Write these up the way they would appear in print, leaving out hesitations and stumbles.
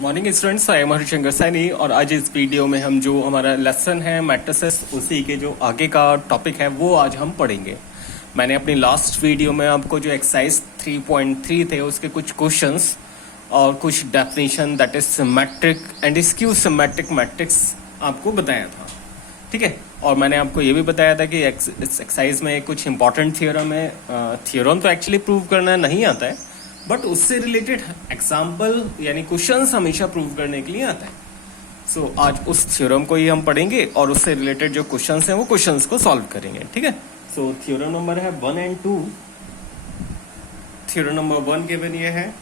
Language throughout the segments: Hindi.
Morning students, I am Harishankar Saini और आज इस वीडियो में हम जो हमारा लेसन है मैट्रिसेस उसी के जो आगे का टॉपिक है वो आज हम पढ़ेंगे। मैंने अपनी लास्ट वीडियो में आपको जो एक्सरसाइज 3.3 थे उसके कुछ क्वेश्चंस और कुछ definition that is symmetric and skew symmetric matrix आपको बताया था, ठीक है। और मैंने आपको ये भी बताया था कि इस एक्सरसाइज में कुछ इंपॉर्टेंट थियोरम है। थियोरम तो एक्चुअली प्रूव करना नहीं आता है, बट उससे रिलेटेड एग्जाम्पल यानी क्वेश्चंस हमेशा प्रूव करने के लिए आता है। सो आज उस थ्योरम को ही हम पढ़ेंगे और उससे रिलेटेड जो क्वेश्चंस हैं वो क्वेश्चंस को सॉल्व करेंगे, ठीक है। सो थ्योरम नंबर है 1 एंड 2। थ्योरम नंबर 1 गिवन ये है,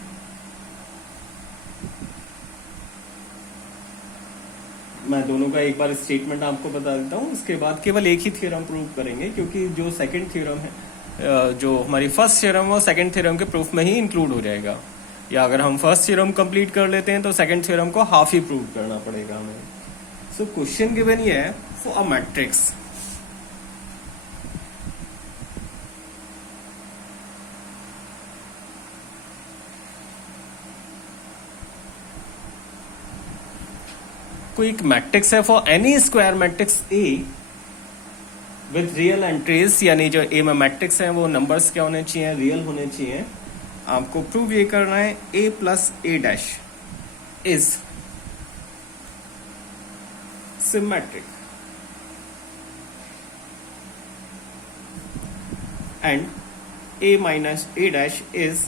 मैं दोनों का एक बार स्टेटमेंट आपको बता देता हूँ, उसके बाद केवल एक ही थ्योरम प्रूव करेंगे क्योंकि जो सेकंड थ्योरम है, जो हमारी फर्स्ट थ्योरम वो सेकंड थ्योरम के प्रूफ में ही इंक्लूड हो जाएगा। या अगर हम फर्स्ट थ्योरम कंप्लीट कर लेते हैं तो सेकंड थ्योरम को हाफ ही प्रूव करना पड़ेगा हमें। सो क्वेश्चन गिवन ये है, फॉर अ मैट्रिक्स कोई एक मैट्रिक्स है for any square matrix A with real entries, यानी जो ए में मैट्रिक्स है वो नंबर्स क्या होने चाहिए, रियल होने चाहिए। आपको प्रूव ये करना है A plus A dash is symmetric and A minus A dash is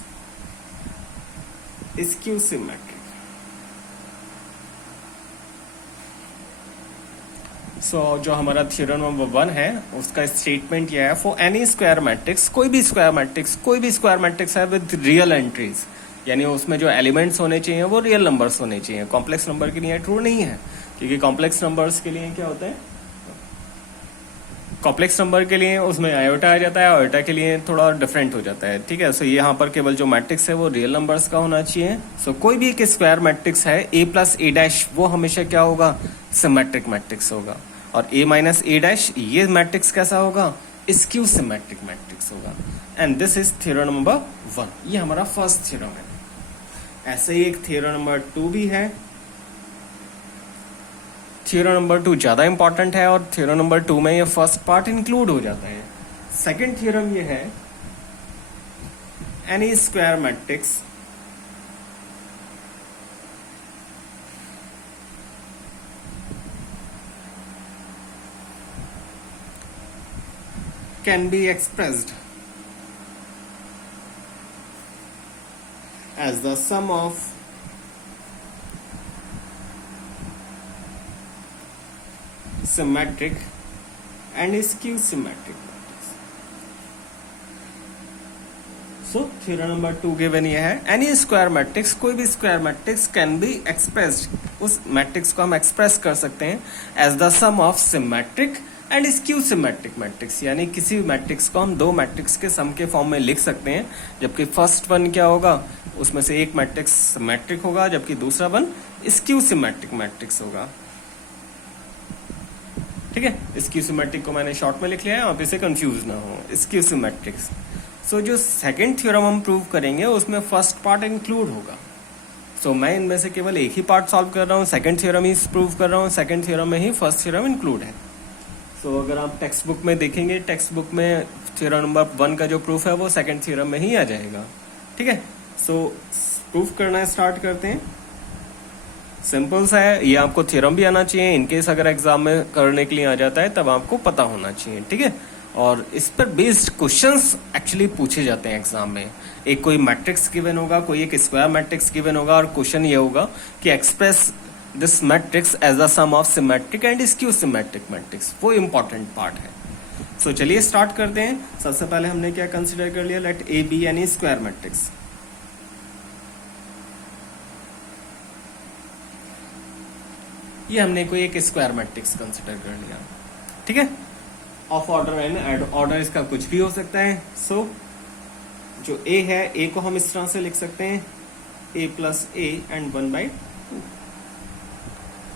skew symmetric. So जो हमारा थ्योरम नंबर 1 है उसका स्टेटमेंट यह है, फॉर एनी स्क्वायर मैट्रिक्स, कोई भी स्क्वायर मैट्रिक्स है विद रियल एंट्रीज, यानी उसमें जो एलिमेंट्स होने चाहिए वो रियल नंबर्स होने चाहिए। कॉम्प्लेक्स नंबर के लिए ट्रू नहीं है, क्योंकि कॉम्प्लेक्स नंबर्स के लिए क्या होता है, कॉम्प्लेक्स नंबर के लिए उसमें आयोटा आ जाता है, आयोटा के लिए थोड़ा डिफरेंट हो जाता है, ठीक है। सो यहाँ पर केवल जो मैट्रिक्स है वो रियल नंबर्स का होना चाहिए। सो कोई भी एक स्क्वायर मैट्रिक्स है ए प्लस ए डैश, वो हमेशा क्या होगा, सिमेट्रिक मैट्रिक्स होगा। और ए माइनस ए डैश ये मैट्रिक्स कैसा होगा, स्क्यू सिमेट्रिक मैट्रिक्स होगा। And this is theorem number 1, ये हमारा फर्स्ट थ्योरम है। ऐसे ही एक थ्योरम नंबर 2 भी है। थ्योरम नंबर 2 ज्यादा इंपॉर्टेंट है और थ्योरम नंबर 2 में ये फर्स्ट पार्ट इंक्लूड हो जाता है। सेकेंड थ्योरम ये है, any square matrix can be expressed as the sum of symmetric and skew symmetric matrix. So theorem number 2 given ये है, any square matrix, कोई भी square matrix can be expressed, उस मैट्रिक्स को हम एक्सप्रेस कर सकते हैं as the sum of symmetric and skew symmetric matrix, यानी किसी मैट्रिक्स को हम दो मैट्रिक्स के सम के फॉर्म में लिख सकते हैं। जबकि फर्स्ट वन क्या होगा, उसमें से एक मैट्रिक्स सिमेट्रिक होगा जबकि दूसरा वन स्क्यू सिमेट्रिक मैट्रिक्स होगा, ठीक है। स्क्यू सिमेट्रिक को मैंने शॉर्ट में लिख लिया है, आप इसे कंफ्यूज ना हो, स्क्यू सिमेट्रिक्स। सो जो सेकेंड थ्योरम हम प्रूव करेंगे उसमें फर्स्ट पार्ट इंक्लूड होगा। सो मैं इनमें से केवल एक ही पार्ट सॉल्व कर रहा हूँ, सेकेंड थ्योरम ही प्रूव कर रहा हूँ, सेकेंड थ्योरम में ही फर्स्ट थ्योरम इंक्लूड है। तो अगर आप टेक्स्ट बुक में देखेंगे, टेक्स्ट बुक में थ्योरम नंबर 1 का जो प्रूफ है वो सेकंड थ्योरम में ही आ जाएगा, ठीक है। सो प्रूफ करना स्टार्ट करते हैं। सिंपल सा है, ये आपको थ्योरम भी आना चाहिए, इनकेस अगर एग्जाम में करने के लिए आ जाता है तब आपको पता होना चाहिए, ठीक है। और इस पर बेस्ड क्वेश्चंस एक्चुअली पूछे जाते हैं एग्जाम में। एक कोई मैट्रिक्स गिवन होगा, कोई एक स्क्वायर मैट्रिक्स गिवन होगा और क्वेश्चन ये होगा कि express this matrix as the sum of symmetric and skew symmetric matrix, वो इंपॉर्टेंट पार्ट है। सो चलिए स्टार्ट करते हैं। सबसे पहले हमने क्या कंसिडर कर लिया, let A be any square matrix. ये हमने कोई एक स्क्वायर मैट्रिक्स कंसिडर कर लिया, ठीक है। ऑफ ऑर्डर एंड ऑर्डर इसका कुछ भी हो सकता है। सो जो ए है, ए को हम इस तरह से लिख सकते हैं, ए प्लस ए एंड 1/2।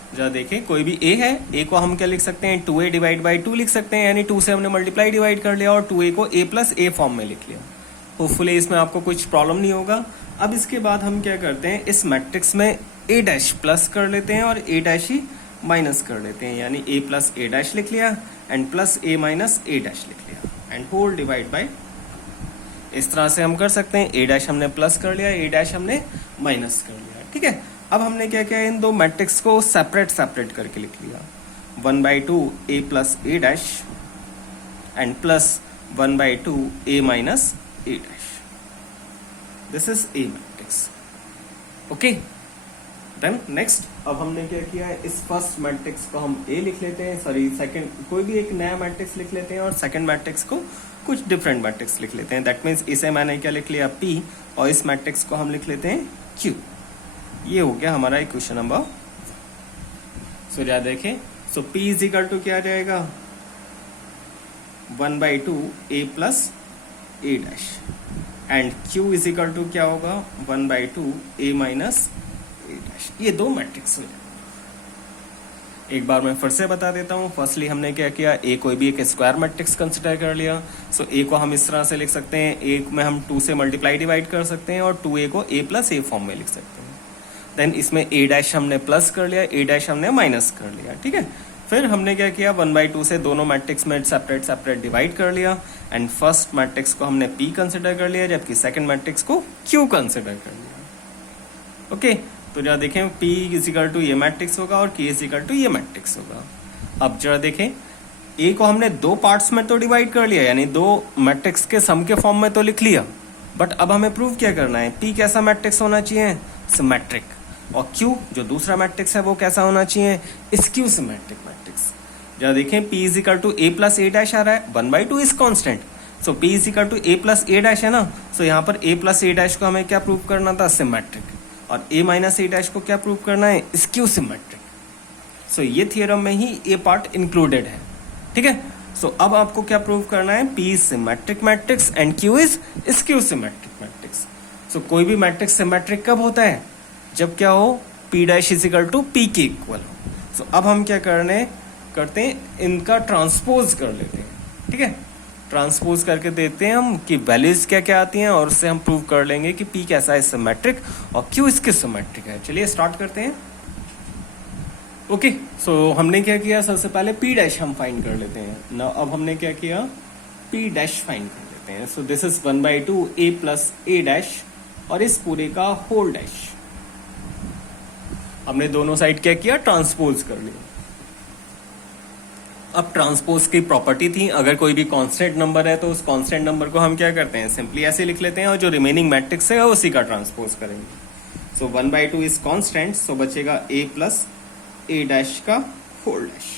जरा देखें, कोई भी ए है, ए को हम क्या लिख सकते हैं, 2a डिवाइड बाई 2 लिख सकते हैं, यानी 2 से हमने मल्टीप्लाई डिवाइड कर लिया और 2a को a प्लस ए फॉर्म में लिख लिया। होपफुली इसमें आपको कुछ प्रॉब्लम नहीं होगा। अब इसके बाद हम क्या करते हैं, इस मैट्रिक्स में ए डैश प्लस कर लेते हैं और ए डैश ही माइनस कर लेते हैं, यानी ए प्लस ए डैश लिख लिया and plus A minus A dash लिख लिया एंड होल डिवाइड बाय। इस तरह से हम कर सकते हैं, ए डैश हमने प्लस कर लिया, ए डैश हमने माइनस कर लिया, ठीक है। अब हमने क्या किया, इन दो मैट्रिक्स को सेपरेट सेपरेट करके लिख लिया, 1/2 A plus A dash and plus 1/2 A minus A dash. This is a matrix, okay. Then next, अब हमने क्या किया है, इस फर्स्ट मैट्रिक्स को हम ए लिख लेते हैं, सॉरी सेकंड, कोई भी एक नया मैट्रिक्स लिख लेते हैं और सेकंड मैट्रिक्स को कुछ डिफरेंट मैट्रिक्स लिख लेते हैं। दैट मीन्स इसे मैंने क्या लिख लिया, पी, और इस मैट्रिक्स को हम लिख लेते हैं क्यू। ये हो गया हमारा इक्वेशन नंबर। सो याद देखें, so P is equal to क्या आ जाएगा, 1/2 A plus A dash and Q is equal to क्या होगा, 1/2 ए माइनस ए डैश। ये दो मैट्रिक्स हुए। एक बार मैं फिर से बता देता हूँ। फर्स्टली हमने क्या किया, ए कोई भी एक स्क्वायर मैट्रिक्स कंसिडर कर लिया। सो ए को हम इस तरह से लिख सकते हैं, ए में हम 2 से मल्टीप्लाई डिवाइड कर सकते हैं और 2a को a प्लस ए फॉर्म में लिख सकते हैं। देन इसमें a डैश हमने प्लस कर लिया, a डैश हमने माइनस कर लिया, ठीक है। फिर हमने क्या किया, 1/2 से दोनों मैट्रिक्स में सेपरेट सेपरेट डिवाइड कर लिया एंड फर्स्ट मैट्रिक्स को हमने p कंसिडर कर लिया, जबकि सेकेंड मैट्रिक्स को q कंसिडर कर लिया, ओके। तो जरा देखें, P इज इक्वल टू ये मैट्रिक्स होगा और K इज इक्वल टू ये मैट्रिक्स होगा। अब जरा देखें, A को हमने दो पार्ट्स में तो डिवाइड कर लिया, यानी दो मैट्रिक्स के सम के फॉर्म में तो लिख लिया, बट अब हमें प्रूव क्या करना है, P कैसा मैट्रिक्स होना चाहिए, सिमेट्रिक, और Q जो दूसरा मैट्रिक्स है वो कैसा होना चाहिए, स्क्यू सिमेट्रिक मैट्रिक्स। जरा देखें, P is equal to A plus A dash आ रहा है, 1/2 is constant, so P is equal to A plus A dash है ना, सो यहाँ पर ए प्लस ए डैश को हमें क्या प्रूव करना था, सिमेट्रिक, और a माइनस ए डैश को क्या प्रूव करना है, स्क्यू सिमेट्रिक। सो ये थियरम में ही ये पार्ट इंक्लूडेड है, ठीक है। सो अब आपको क्या प्रूव करना है, P is symmetric matrix and Q is skew symmetric matrix. So कोई भी मैट्रिक्स सिमेट्रिक कब होता है, जब क्या हो, P dash is equal to P के इक्वल हो। सो अब हम क्या करते हैं, इनका ट्रांसपोज कर लेते हैं, ठीक है। ट्रांसपोज करके देखते हैं हम कि वैल्यूज क्या क्या आती हैं, और उससे हम प्रूव कर लेंगे कि P कैसा है, सिमेट्रिक, और Q इसके सिमेट्रिक है। चलिए स्टार्ट करते हैं। ओके, सो हमने क्या किया, सबसे पहले P डैश हम फाइंड कर लेते हैं ना। अब हमने क्या किया, P डैश फाइंड कर लेते हैं। सो this is 1/2 a plus a dash और इस पूरे का होल डैश। हमने दोनों साइड क्या किया, ट्रांसपोज कर लिया। अब ट्रांसपोज की प्रॉपर्टी थी, अगर कोई भी कांस्टेंट नंबर है तो उस कांस्टेंट नंबर को हम क्या करते हैं, सिंपली ऐसे लिख लेते हैं, और जो रिमेनिंग मैट्रिक्स है उसी का ट्रांसपोज करेंगे। सो 1/2 इज कांस्टेंट, सो बचेगा a प्लस ए डैश का होल डैश,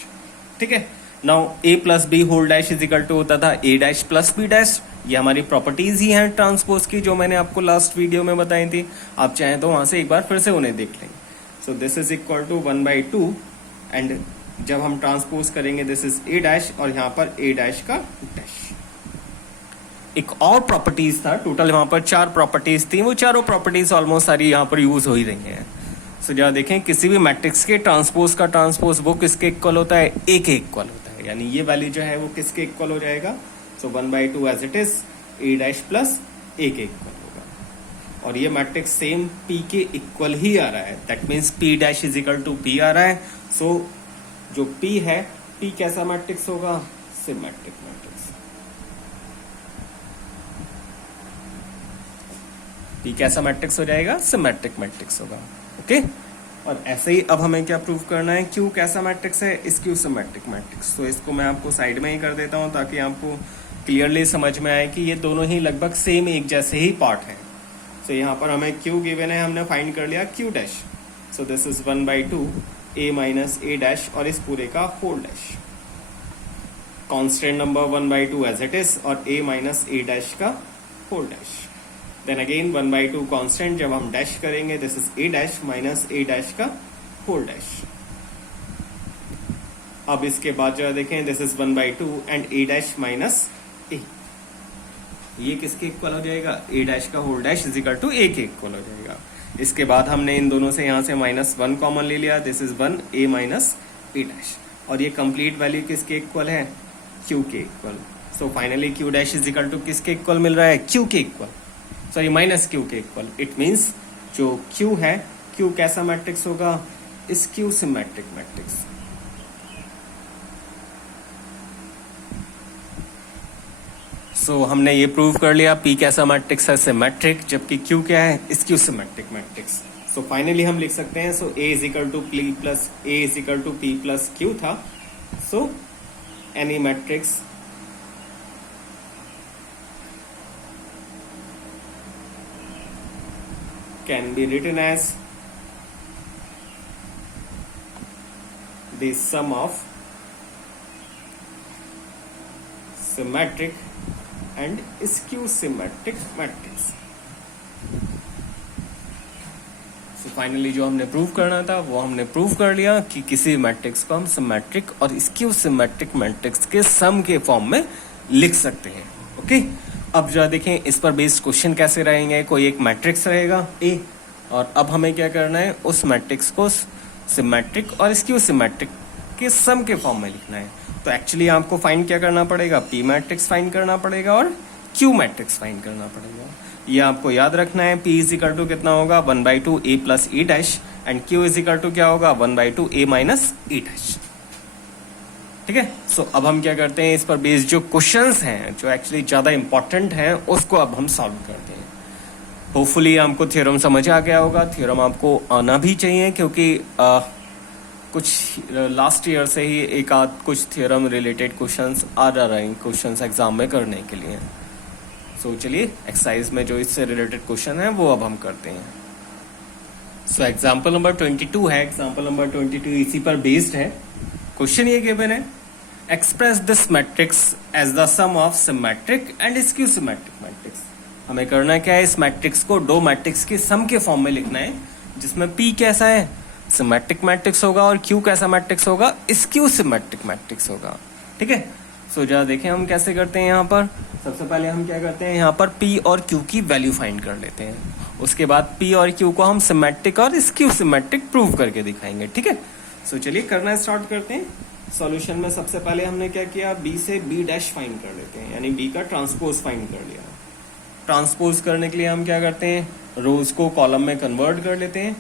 ठीक है। Now a plus B whole dash is equal to होता था a dash plus b dash. ये हमारी प्रॉपर्टीज ही हैं ट्रांसपोज की, जो मैंने आपको लास्ट वीडियो में बताई थी। आप चाहें तो वहां से एक बार फिर से उन्हें देख लेंगे। So this is equal to 1/2 and जब हम ट्रांसपोज करेंगे दिस इज ए डैश और यहाँ पर ए डैश का डैश। एक और प्रॉपर्टीज था, टोटल वहां पर 4 प्रॉपर्टीज थी, वो चारों प्रॉपर्टीज ऑलमोस्ट सारी यहाँ पर यूज हो ही रही हैं। सो जरा देखें, किसी भी मैट्रिक्स के ट्रांसपोज का ट्रांसपोज वो किसके इक्वल होता है, ए के इक्वल होता है, यानी ये वैल्यू जो है वो किसके इक्वल हो जाएगा। So 1/2 as it is A dash plus A के इक्वल होगा, और ये मैट्रिक्स सेम पी के इक्वल ही आ रहा है। That means P dash is equal to P आ रहा है। सो जो P है, P कैसा मैट्रिक्स होगा, सिमेट्रिक मैट्रिक्स। P कैसा मैट्रिक्स हो जाएगा, सिमेट्रिक मैट्रिक्स होगा, ओके। और ऐसे ही अब हमें क्या प्रूव करना है, Q कैसा मैट्रिक्स है, स्क्यू सिमेट्रिक मैट्रिक्स। तो इसको मैं आपको साइड में ही कर देता हूं ताकि आपको क्लियरली समझ में आए कि ये दोनों ही लगभग सेम एक जैसे ही पार्ट हैं। सो यहाँ पर हमें Q गिवन है, हमने फाइंड कर लिया Q dash. So this is 1/2 a minus A dash और इस पूरे का whole dash. Constant number 1/2 as it is और a माइनस ए डैश का whole dash. Then again 1/2 constant, जब हम डैश करेंगे this is a dash minus A dash का होल डैश। अब इसके बाद जो देखें this is 1/2 and a dash minus A, ये किसके इक्वल हो जाएगा, a डैश का whole dash is equal to a के इक्वल हो जाएगा। इसके बाद हमने इन दोनों से यहाँ से -1 कॉमन ले लिया, this is 1 a minus A dash, और ये कंप्लीट वैल्यू किसके इक्वल है, Q के equal. So finally Q dash is equal to किसके इक्वल मिल रहा है, Q के इक्वल, सॉरी माइनस Q के इक्वल। इट मीन्स जो Q है, क्यू कैसा मैट्रिक्स होगा, स्क्यू सिमेट्रिक मैट्रिक्स। सो हमने ये प्रूव कर लिया पी कैसा मैट्रिक्स है, सिमेट्रिक, जबकि क्यू क्या है, skew symmetric matrix. So finally हम लिख सकते हैं, so A is equal to P plus Q था। So any matrix can be written as the sum of symmetric and skew symmetric matrix। So finally जो हमने प्रूव करना था वो हमने प्रूव कर लिया कि किसी मैट्रिक्स को हम सिमेट्रिक और स्क्यू सिमेट्रिक मैट्रिक्स के सम के फॉर्म में लिख सकते हैं। ओके, अब जरा देखें इस पर बेस्ड क्वेश्चन कैसे रहेंगे। कोई एक मैट्रिक्स रहेगा ए, और अब हमें क्या करना है, उस मैट्रिक्स को सिमेट्रिक और स्क्यू सिमेट्रिक के सम के फॉर्म में लिखना है। तो एक्चुअली आपको फाइंड क्या करना पड़ेगा, पी मैट्रिक्स फाइंड करना पड़ेगा और क्यू मैट्रिक्स फाइंड करना पड़ेगा। ये आपको याद रखना है, पी इज इक्वल टू कितना होगा, 1/2 A plus e dash, and Q is equal to क्या होगा, 1/2 ए माइनस ई डैश। ठीक है, सो अब हम क्या करते हैं, इस पर बेस्ड जो क्वेश्चंस हैं जो एक्चुअली ज्यादा इंपॉर्टेंट हैं उसको अब हम सॉल्व करते हैं। होपफुली आपको थ्योरम समझ आ गया होगा, थ्योरम आपको आना भी चाहिए क्योंकि कुछ लास्ट ईयर से ही एक आध कुछ थ्योरम रिलेटेड क्वेश्चंस आ रहे हैं क्वेश्चंस एग्जाम में करने के लिए। सो चलिए एक्सरसाइज में जो इससे रिलेटेड क्वेश्चन है वो अब हम करते हैं। सो एग्जाम्पल नंबर 22 है, एग्जाम्पल नंबर 22 इसी पर बेस्ड है। क्वेश्चन ये गिवन है, express this matrix as the sum of symmetric and skew symmetric matrix. हमें करना क्या है, इस मैट्रिक्स को दो मैट्रिक्स के सम के फॉर्म में लिखना है, जिसमें पी कैसा है, सिमेट्रिक मैट्रिक्स होगा, और क्यू कैसा मैट्रिक्स होगा, स्क्यू सिमेट्रिक मैट्रिक्स होगा। ठीक है, सो जरा देखें हम कैसे करते हैं। यहाँ पर सबसे पहले हम क्या करते हैं, यहाँ पर पी और क्यू की वैल्यू फाइंड कर लेते हैं। उसके बाद पी और क्यू को हम सिमेट्रिक और स्क्यू सिमेट्रिक प्रूव करके दिखाएंगे। ठीक है, सो चलिए करना स्टार्ट करते हैं। सॉल्यूशन में सबसे पहले हमने क्या किया, बी से बी डैश फाइंड कर लेते हैं, यानी बी का ट्रांसपोज फाइंड कर लिया। ट्रांसपोज करने के लिए हम क्या करते हैं, रोज को कॉलम में कन्वर्ट कर लेते हैं।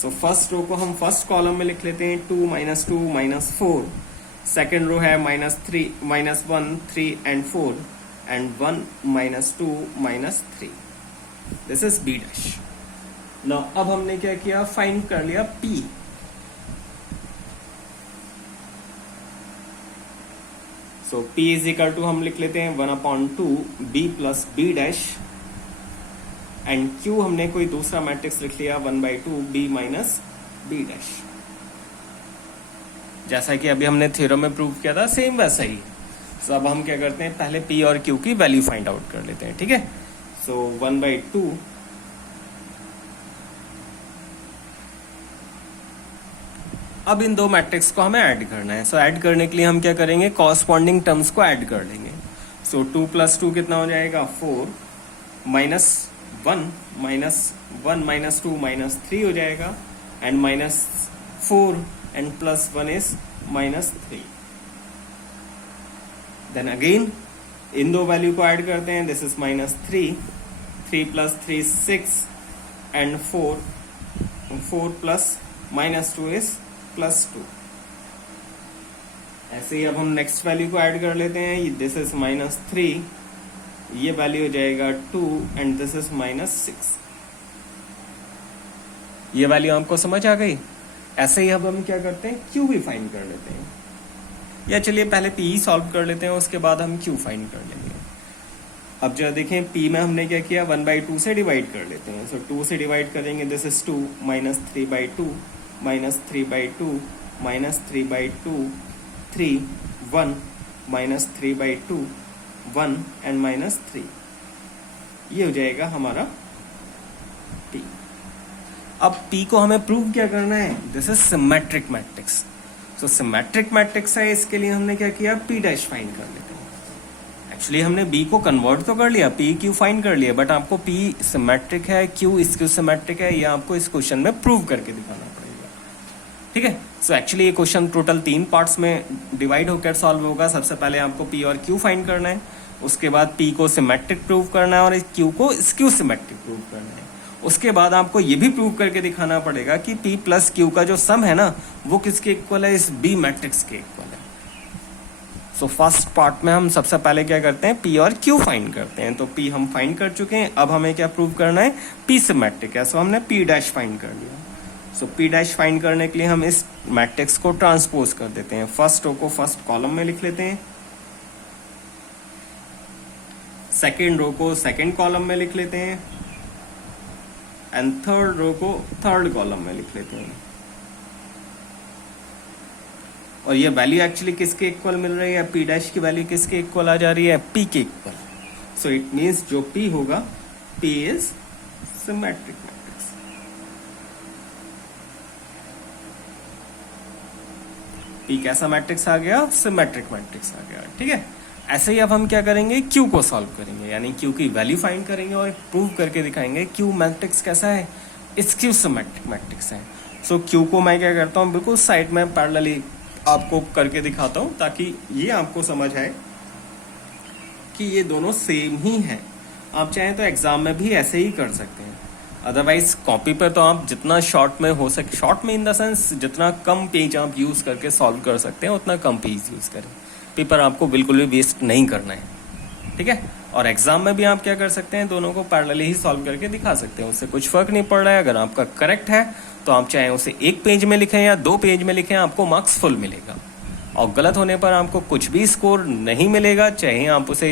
सो फर्स्ट रो को हम फर्स्ट कॉलम में लिख लेते हैं, 2 - 2 - 4। सेकेंड रो है -3 -1 3 and 4, and 1 - 2 -3। This is B dash. Now अब हमने क्या किया, फाइंड कर लिया P. So P is equal to हम लिख लेते हैं 1/2 B plus B dash, and Q हमने कोई दूसरा मैट्रिक्स लिख लिया 1/2 B माइनस बी डैश। जैसा कि अभी हमने थ्योरम में प्रूव किया था सेम वैसा ही। सो अब हम क्या करते हैं, पहले P और Q की वैल्यू फाइंड आउट कर लेते हैं। ठीक है, सो 1/2 अब इन दो मैट्रिक्स को हमें ऐड करना है। सो ऐड करने के लिए हम क्या करेंगे, कॉरस्पॉन्डिंग टर्म्स को ऐड कर लेंगे। सो 2 + 2 कितना हो जाएगा, 4 -1 -1 - 2 -3 हो जाएगा, and -4 and +1 is -3। Then again इन दो वैल्यू को ऐड करते हैं। This is -3 3 + 3 6, and 4 plus -2 is +2। ऐसे ही अब हम नेक्स्ट वैल्यू को ऐड कर लेते हैं। दिस इज -3, ये वैल्यू हो जाएगा 2, एंड दिस इज -6। ये वैल्यू आपको समझ आ गई। ऐसे ही अब हम क्या करते हैं, Q भी फाइंड कर लेते हैं, या चलिए पहले P ही सॉल्व कर लेते हैं, उसके बाद हम Q फाइंड कर लेंगे। अब जरा देखें, P में हमने क्या किया, 1/2 से डिवाइड कर लेते हैं। सो 2 से डिवाइड करेंगे, दिस इज 2 -3/2 -3/2 -3/2 3 1 -3/2 1 एंड -3। ये हो जाएगा हमारा P। अब P को हमें प्रूव क्या करना है, this is symmetric matrix. So symmetric matrix है, इसके लिए हमने क्या किया, P डैश फाइंड कर लेते हैं। एक्चुअली हमने B को कन्वर्ट तो कर लिया, P Q फाइंड कर लिया, बट आपको P सिमेट्रिक है, Q स्क्यू सिमेट्रिक है, ये आपको इस क्वेश्चन में प्रूव करके दिखाना पड़ेगा। ठीक है, सो एक्चुअली ये क्वेश्चन टोटल 3 पार्ट्स में डिवाइड होकर सॉल्व होगा। सबसे पहले आपको P और Q फाइंड करना है, उसके बाद P को सिमेट्रिक प्रूव करना है और Q को स्क्यू सिमेट्रिक प्रूव करना है, उसके बाद आपको ये भी प्रूव करके दिखाना पड़ेगा कि P प्लस Q का जो सम है ना वो किसके इक्वल है, इस B मैट्रिक्स के इक्वल है। सो फर्स्ट पार्ट में हम सबसे पहले क्या करते हैं, P और Q फाइंड करते हैं। तो P हम फाइंड कर चुके हैं, अब हमें क्या प्रूव करना है, P सिमेट्रिक है। सो हमने P डैश फाइंड कर लिया। सो P डैश फाइंड करने के लिए हम इस मैट्रिक्स को ट्रांसपोज कर देते हैं। फर्स्ट रो को फर्स्ट कॉलम में लिख लेते हैं, सेकेंड रो को सेकेंड कॉलम में लिख लेते हैं, एंड थर्ड रो को थर्ड कॉलम में लिख लेते हैं। और ये वैल्यू एक्चुअली किसके इक्वल मिल रही है, P डैश की वैल्यू किसके इक्वल आ जा रही है, P के इक्वल। सो इट मींस जो P होगा, P is symmetric matrix. P कैसा मैट्रिक्स आ गया, सिमेट्रिक मैट्रिक्स आ गया। ठीक है, ऐसे ही अब हम क्या करेंगे, Q को सॉल्व करेंगे, यानी Q की वैल्यू फाइंड करेंगे और प्रूव करके दिखाएंगे Q मैट्रिक्स कैसा है, इस Q सिमेट्रिक मैट्रिक्स है। सो Q को मैं क्या करता हूँ, बिल्कुल साइड में पैरेलली आपको करके दिखाता हूँ ताकि ये आपको समझ आए कि ये दोनों सेम ही हैं। आप चाहें तो एग्जाम में भी ऐसे ही कर सकते हैं, अदरवाइज कॉपी पर तो आप जितना शॉर्ट में हो सके, शॉर्ट में इन द सेंस जितना कम पेज आप यूज करके सॉल्व कर सकते हैं उतना कम पेज यूज करें। पेपर आपको बिल्कुल भी वेस्ट नहीं करना है, ठीक है। और एग्जाम में भी आप क्या कर सकते हैं, दोनों को पैरेलली ही सॉल्व करके दिखा सकते हैं, उससे कुछ फर्क नहीं पड़ रहा है। अगर आपका करेक्ट है तो आप चाहे उसे एक पेज में लिखें या 2 पेज में लिखें, आपको मार्क्स फुल मिलेगा। और गलत होने पर आपको कुछ भी स्कोर नहीं मिलेगा, चाहे आप उसे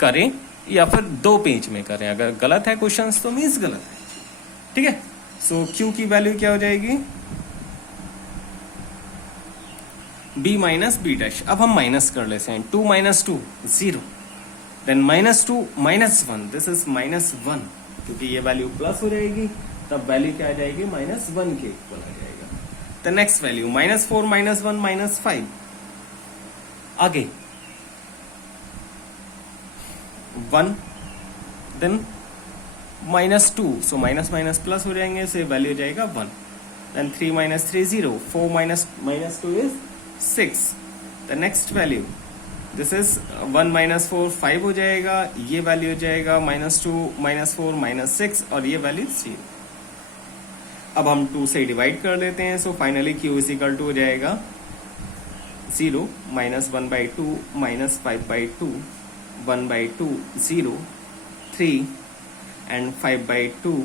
करें या फिर 2 पेज में करें। अगर गलत है क्वेश्चन तो मीन्स गलत है, ठीक है। सो Q की वैल्यू क्या हो जाएगी, B माइनस B डैश। अब हम माइनस कर लेते हैं, 2 minus 2 0, then minus 2 minus 1, this is minus 1, क्योंकि ये वैल्यू प्लस हो जाएगी तब वैल्यू क्या आ जाएगी, माइनस 1 के इक्वल आ जाएगा। The next value minus 4 minus 1 minus 5, आगे 1, then minus 2, so minus minus plus हो जाएंगे, से वैल्यू जाएगा 1, then 3 minus 3 0, 4 minus 2 is 6, the next value this is 1 minus 4 5 हो जाएगा, ये वैल्यू हो जाएगा माइनस 2 माइनस 4 माइनस 6, और ये वैल्यू 0। अब हम 2 से डिवाइड कर देते हैं, so finally Q is equal to हो जाएगा 0 minus 1 by 2 minus 5 by 2, 1 by 2 0, 3 and 5 by 2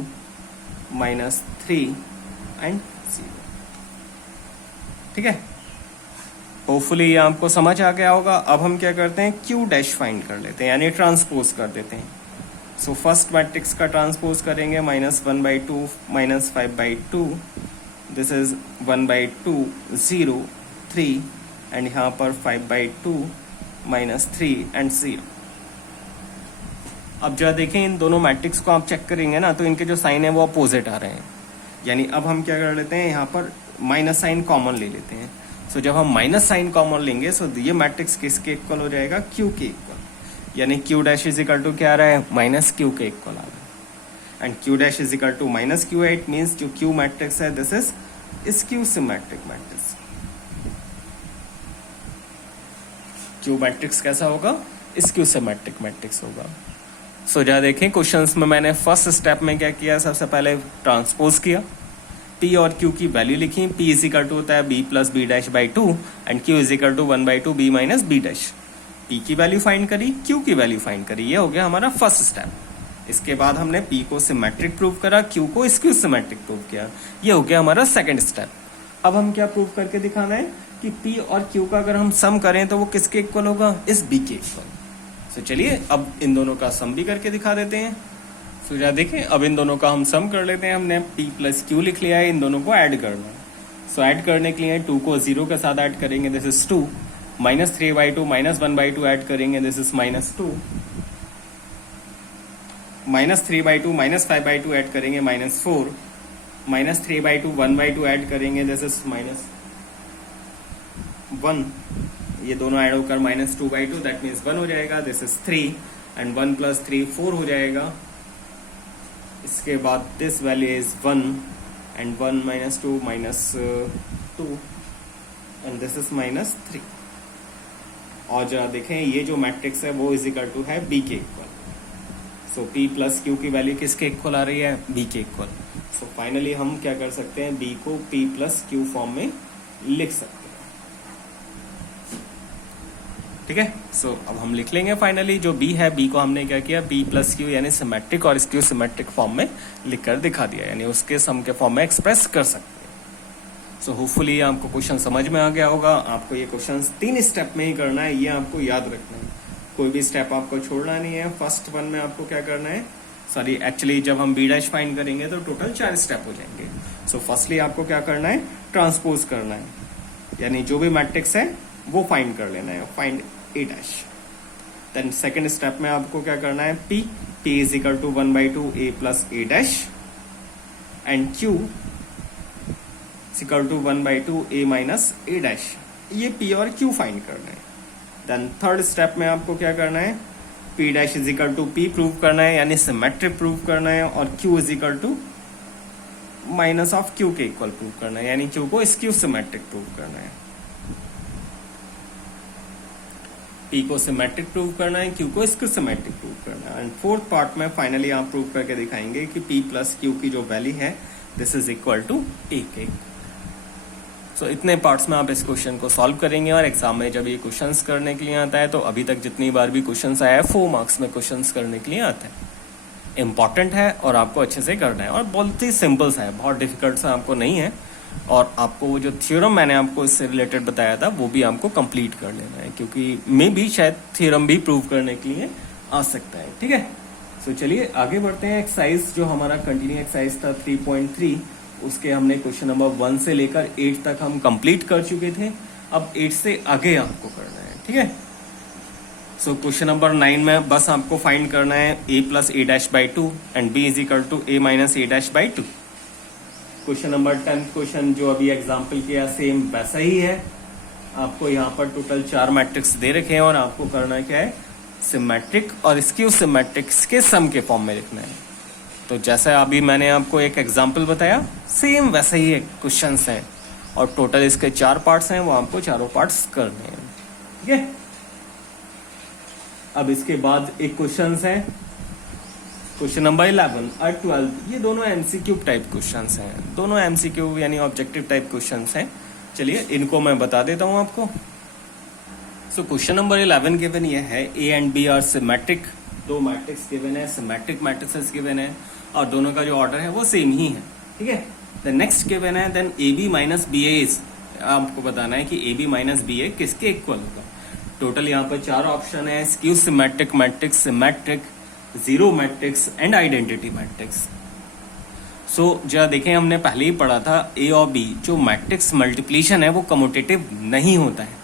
minus 3 and 0। ठीक है, होपफुली ये आपको समझ आ गया होगा। अब हम क्या करते हैं, Q डैश फाइंड कर लेते हैं, यानी ट्रांसपोज कर देते हैं। सो फर्स्ट मैट्रिक्स का ट्रांसपोज करेंगे, minus 1 by 2 minus 5 by 2, this is 1 by 2 0, 3 and यहाँ पर 5 बाई 2 माइनस 3 एंड 0। अब जरा देखें, इन दोनों मैट्रिक्स को आप चेक करेंगे ना, तो इनके जो साइन है वो अपोजिट आ रहे हैं। यानी अब हम क्या कर लेते हैं, यहाँ पर माइनस साइन कॉमन ले लेते हैं। सो जब हम माइनस साइन कॉमन लेंगे, सो ये मैट्रिक्स किसके इक्वल हो जाएगा, Q के इक्वल। यानी Q dash is equal to क्या आ रहा है, माइनस Q के इक्वल आ रहा है। And Q dash is equal to minus Q है, इट मीन्स जो Q मैट्रिक्स है this is Q symmetric matrix. Q matrix कैसा होगा, इस Q सिमेट्रिक मैट्रिक्स होगा। सो जरा देखें, क्वेश्चंस में मैंने फर्स्ट स्टेप में क्या किया, सबसे पहले ट्रांसपोज किया, P और Q की वैल्यू लिखी। P इज इक्वल टू होता है B plus B dash by 2 and Q is equal to 1 by 2 B minus B dash. P की वैल्यू फाइंड करी, Q की वैल्यू फाइंड करी, ये हो गया हमारा फर्स्ट स्टेप। इसके बाद हमने P को सिमेट्रिक प्रूव करा, Q को स्क्यू सिमेट्रिक प्रूव किया, ये हो गया हमारा सेकंड स्टेप। अब हम क्या प्रूव करके दिखाना है कि P और Q का अगर हम सम करें तो वो किसके इक्वल होगा, इस B के इक्वल। तो चलिए अब इन दोनों का सम भी करके दिखा देते हैं। तो जरा देखें, अब इन दोनों का हम सम कर लेते हैं। हमने P प्लस Q लिख लिया है, इन दोनों को ऐड करना है। सो ऐड करने के लिए 2 को 0 के साथ ऐड करेंगे, this is 2, minus 3 by 2 minus 1 by 2 add करेंगे, this is minus 2, minus 3 by 2 minus 5 by 2 add करेंगे, minus 4, minus 3 by 2 1 by 2 add करेंगे, दिस इज माइनस 1, ये दोनों ऐड होकर माइनस 2 बाई 2 दैट मीन्स 1 हो जाएगा, दिस इज 3 एंड 1 प्लस 3 4 हो जाएगा। इसके बाद this value is 1 and 1 minus 2 minus 2 and this is minus 3। और जरा देखें, ये जो मैट्रिक्स है वो इज इक्वल टू है B के इक्वल। सो p प्लस क्यू की वैल्यू किसके इक्वल आ रही है, b के इक्वल। सो फाइनली हम क्या कर सकते हैं, b को p प्लस क्यू फॉर्म में लिख सकते हैं। ठीक है, सो अब हम लिख लेंगे फाइनली जो b है, b को हमने क्या किया, p प्लस क्यू यानी सिमेट्रिक और स्क्यू सिमेट्रिक फॉर्म में लिखकर दिखा दिया, यानी उसके सम के फॉर्म में एक्सप्रेस कर सकते हैं। सो होपफुली आपको क्वेश्चन समझ में आ गया होगा। आपको ये क्वेश्चन 3 स्टेप में ही करना है, ये आपको याद रखना है, कोई भी स्टेप आपको छोड़ना नहीं है। फर्स्ट वन में आपको क्या करना है, सॉरी एक्चुअली जब हम b डैश फाइंड करेंगे तो टोटल 4 स्टेप हो जाएंगे। सो फर्स्टली आपको क्या करना है, ट्रांसपोज करना है, यानी जो भी मैट्रिक्स है वो फाइंड कर लेना है, find a dash. Then second step में आपको क्या करना है, p is equal to 1/2 a plus a dash and q is equal to 1/2 a minus a dash. ये p और q फाइंड करना है। देन थर्ड स्टेप में आपको क्या करना है, p dash is equal to p prove करना है, यानी सिमेट्रिक प्रूव करना है, और q is equal to minus of q के इक्वल प्रूव करना है, यानी q को स्क्यू सिमेट्रिक प्रूव करना है। p को सिमेट्रिक प्रूव करना है, q को स्क्यू सिमेट्रिक प्रूव करना है। एंड फोर्थ पार्ट में फाइनली आप प्रूव करके दिखाएंगे कि p प्लस q की जो वैल्यू है this is equal to a के। सो इतने पार्ट्स में आप इस क्वेश्चन को सॉल्व करेंगे, और एग्जाम में जब ये क्वेश्चंस करने के लिए आता है तो अभी तक जितनी बार भी क्वेश्चंस आया है 4 मार्क्स में क्वेश्चंस करने के लिए आता है। इंपॉर्टेंट है और आपको अच्छे से करना है, और बहुत ही सिंपल सा है, बहुत डिफिकल्ट सा आपको नहीं है। और आपको वो जो थ्योरम मैंने आपको इससे रिलेटेड बताया था वो भी आपको कंप्लीट कर लेना है, क्योंकि मे भी शायद थ्योरम भी प्रूव करने के लिए आ सकता है। ठीक है, सो चलिए आगे बढ़ते हैं। एक्सरसाइज जो हमारा कंटिन्यू एक्सरसाइज था 3.3, उसके हमने क्वेश्चन नंबर 1 से लेकर 8 तक हम कंप्लीट कर चुके थे। अब 8 से आगे आपको करना है। ठीक है, सो क्वेश्चन नंबर 9 में बस आपको फाइंड करना है a plus a dash by 2 and b is equal to a minus a dash by 2। Question number 10 question जो अभी एग्जाम्पल किया सेम वैसा ही है। आपको यहाँ पर टोटल 4 मैट्रिक्स दे रखे हैं, और आपको करना क्या है, सिमेट्रिक और स्क्यू सिमेट्रिक्स के सम के फॉर्म में लिखना है। तो जैसा अभी मैंने आपको एक एग्जाम्पल बताया सेम वैसे ही क्वेश्चन हैं, और टोटल इसके 4 पार्ट्स हैं, वो आपको चारों पार्ट्स करने हैं। ठीक है, अब इसके बाद एक क्वेश्चन है क्वेश्चन नंबर 11 और 12, ये दोनों एमसीक्यू टाइप क्वेश्चंस हैं, दोनों एमसीक्यू यानी ऑब्जेक्टिव टाइप क्वेश्चंस हैं। चलिए इनको मैं बता देता हूं आपको। सो क्वेश्चन नंबर 11 गिवन ये है, A and B are symmetric, 2 matrix given है, सिमेट्रिक मैट्रिक्सेस गिवन है, और दोनों का जो ऑर्डर है वो सेम ही है। ठीक है, द नेक्स्ट गिवन है, then A B minus B A is, आपको बताना है कि A B minus B A किसके इक्वल होगा। टोटल यहाँ पर 4 ऑप्शन है, skew symmetric matrix, symmetric, zero matrix and identity matrix. So जरा देखें, हमने पहले ही पढ़ा था ए और बी जो मैट्रिक्स मल्टीप्लिकेशन है वो कम्यूटेटिव नहीं होता है।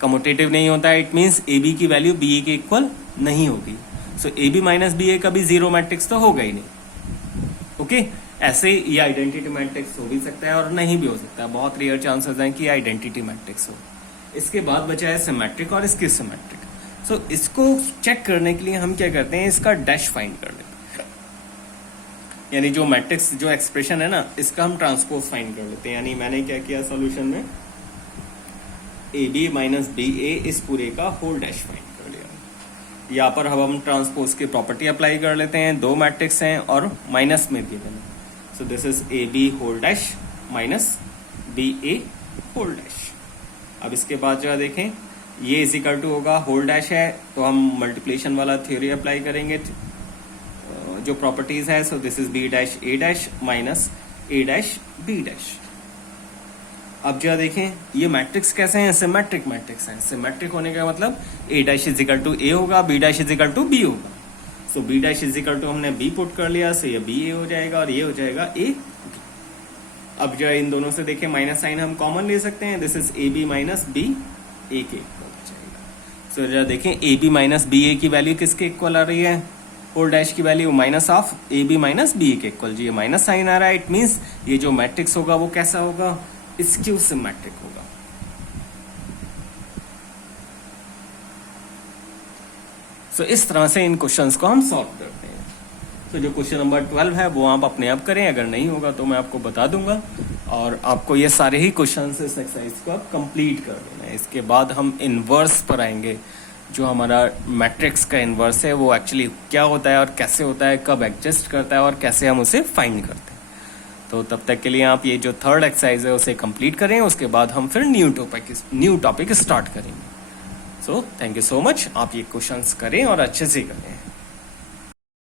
कम्यूटेटिव नहीं होता है, इट मीन्स ए बी की वैल्यू बी ए के इक्वल नहीं होगी। सो ए बी माइनस बी ए का भी जीरो मैट्रिक्स तो होगा ही नहीं। ओके, ऐसे ये आइडेंटिटी मैट्रिक्स हो भी सकता है और नहीं भी हो सकता है, बहुत रेयर चांसेस हैं कि आइडेंटिटी मैट्रिक्स हो। इसके बाद बचा है सिमेट्रिक और स्क्यू सिमेट्रिक। सो इसको चेक करने के लिए हम क्या करते हैं, इसका डैश फाइंड कर लेते हैं, यानी जो मैट्रिक्स जो एक्सप्रेशन है ना, इसका हम ट्रांसपोज फाइंड कर लेते हैं। यानी मैंने क्या किया सॉल्यूशन में, ए बी माइनस बी ए इस पूरे का होल डैश फाइंड कर लिया। यहाँ पर हम ट्रांसपोज की प्रॉपर्टी अप्लाई कर लेते हैं, 2 मैट्रिक्स हैं और माइनस में गिवन है। So this is A B whole dash minus B A whole dash. अब इसके बाद जो देखें, ये इज इक्वल टू होगा, होल डैश है तो हम मल्टीप्लिकेशन वाला थ्योरी अप्लाई करेंगे, जो प्रॉपर्टीज है। So this is B dash A dash minus A dash B dash. अब जो देखें, ये मैट्रिक्स कैसे हैं, सिमेट्रिक मैट्रिक्स हैं। सिमेट्रिक होने का मतलब A dash is equal to A होगा, B dash is equal to B होगा। So B dash is equal to हमने बी पुट कर लिया, सो ये बी ए हो जाएगा और ये हो जाएगा ए। अब जो इन दोनों से देखें, माइनस साइन हम कॉमन ले सकते हैं, this is A B minus B A के इक्वल हो जाएगा। सो जरा देखें, A B minus B A की वैल्यू किसके इक्वल आ रही है, होल डैश की value minus of A B minus B A के इक्वल। जी ये माइनस साइन आ रहा है, इट मीन्स ये जो मैट्रिक्स होगा वो कैसा होगा, स्क्यू सिमेट्रिक होगा। सो इस तरह से इन क्वेश्चंस को हम सॉल्व करते हैं। तो जो क्वेश्चन नंबर 12 है वो आप अपने आप करें, अगर नहीं होगा तो मैं आपको बता दूंगा, और आपको ये सारे ही क्वेश्चन इस एक्सरसाइज को आप कंप्लीट कर देना है। इसके बाद हम इनवर्स पर आएंगे, जो हमारा मैट्रिक्स का इन्वर्स है वो एक्चुअली क्या होता है और कैसे होता है, कब एग्जिस्ट करता है और कैसे हम उसे फाइंड करते हैं। तो तब तक के लिए आप ये जो थर्ड एक्सरसाइज है उसे कंप्लीट करें, उसके बाद हम फिर न्यू टॉपिक स्टार्ट करेंगे। So thank you so much, आप ये क्वेश्चंस करें और अच्छे से करें।